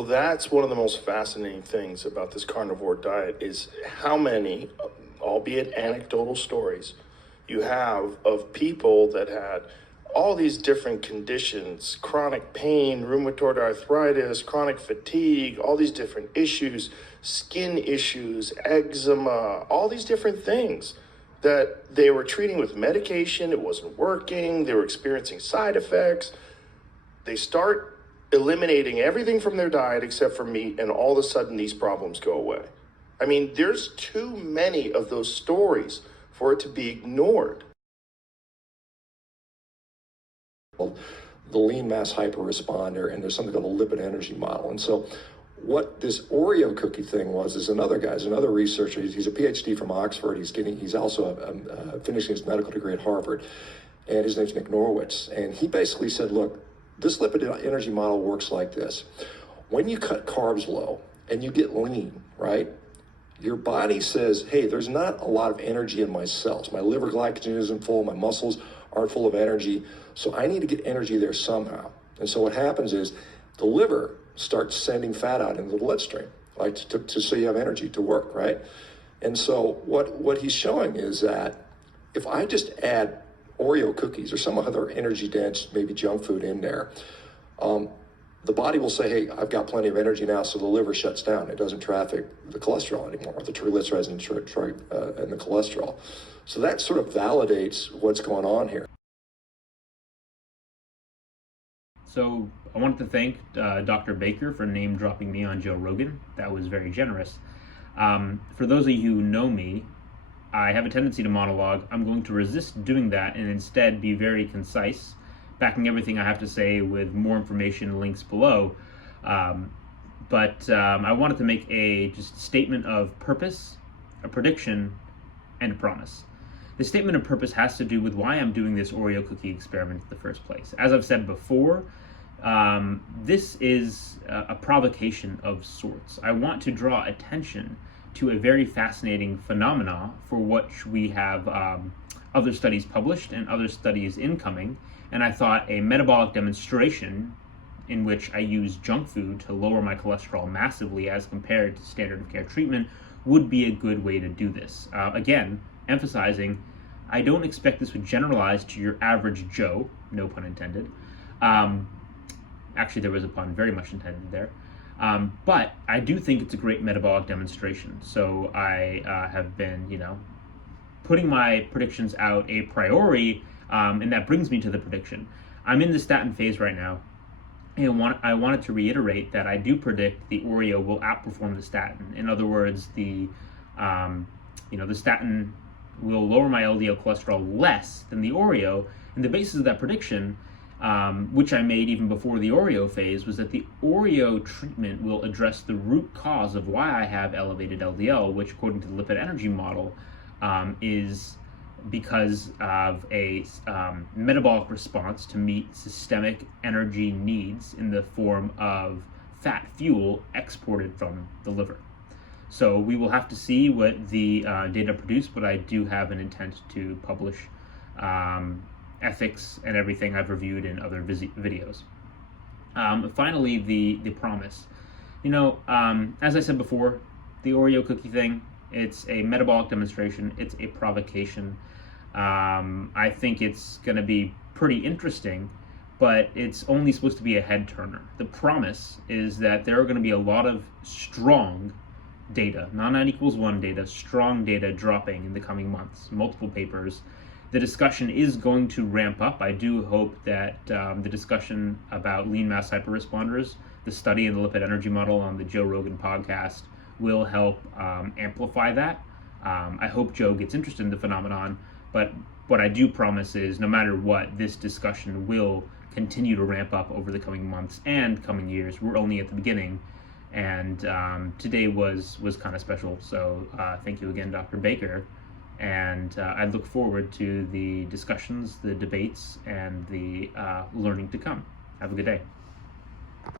Well, that's one of the most fascinating things about this carnivore diet is how many, albeit anecdotal stories, you have of people that had all these different conditions, chronic pain, rheumatoid arthritis, chronic fatigue, all these different issues, skin issues, eczema, all these different things that they were treating with medication. It wasn't working. They were experiencing side effects. They start eliminating everything from their diet except for meat, and all of a sudden these problems go away. I mean, there's too many of those stories for it to be ignored. The lean mass hyperresponder, and there's something called the lipid energy model. And so what this Oreo cookie thing was is another researcher. He's a PhD from Oxford. He's also finishing his medical degree at Harvard, and his name's Nick Norwitz. And he basically said, look, this lipid energy model works like this. When you cut carbs low and you get lean, right, your body says, hey, there's not a lot of energy in my cells. My liver glycogen isn't full, my muscles aren't full of energy, so I need to get energy there somehow. And so what happens is the liver starts sending fat out into the bloodstream, like so you have energy to work, right? And so what he's showing is that if I just add Oreo cookies or some other energy dense, maybe junk food in there, the body will say, hey, I've got plenty of energy now, so the liver shuts down. It doesn't traffic the cholesterol anymore, or the triglycerides and the cholesterol. So that sort of validates what's going on here. So I wanted to thank Dr. Baker for name dropping me on Joe Rogan. That was very generous. For those of you who know me, I have a tendency to monologue. I'm going to resist doing that and instead be very concise, backing everything I have to say with more information and links below. But I wanted to make a just statement of purpose, a prediction, and a promise. The statement of purpose has to do with why I'm doing this Oreo cookie experiment in the first place. As I've said before, this is a provocation of sorts. I want to draw attention to a very fascinating phenomena for which we have other studies published and other studies incoming. And I thought a metabolic demonstration in which I use junk food to lower my cholesterol massively as compared to standard of care treatment would be a good way to do this. Again, emphasizing, I don't expect this would generalize to your average Joe, no pun intended. Actually, there was a pun very much intended there. But I do think it's a great metabolic demonstration. So I have been, putting my predictions out a priori, and that brings me to the prediction. I'm in the statin phase right now, and I wanted to reiterate that I do predict the Oreo will outperform the statin. In other words, the statin will lower my LDL cholesterol less than the Oreo, and the basis of that prediction, which I made even before the Oreo phase, was that the Oreo treatment will address the root cause of why I have elevated LDL, which according to the lipid energy model is because of a metabolic response to meet systemic energy needs in the form of fat fuel exported from the liver. So we will have to see what the data produce, but I do have an intent to publish ethics and everything I've reviewed in other videos. Finally, the promise. As I said before, the Oreo cookie thing, it's a metabolic demonstration. It's a provocation. I think it's going to be pretty interesting, but it's only supposed to be a head turner. The promise is that there are going to be a lot of strong data, not N equals 1 data, strong data dropping in the coming months, multiple papers. The discussion is going to ramp up. I do hope that the discussion about lean mass hyperresponders, the study in the lipid energy model on the Joe Rogan podcast, will help amplify that. I hope Joe gets interested in the phenomenon, but what I do promise is no matter what, this discussion will continue to ramp up over the coming months and coming years. We're only at the beginning, and today was kind of special. So thank you again, Dr. Baker. And I look forward to the discussions, the debates, and the learning to come. Have a good day.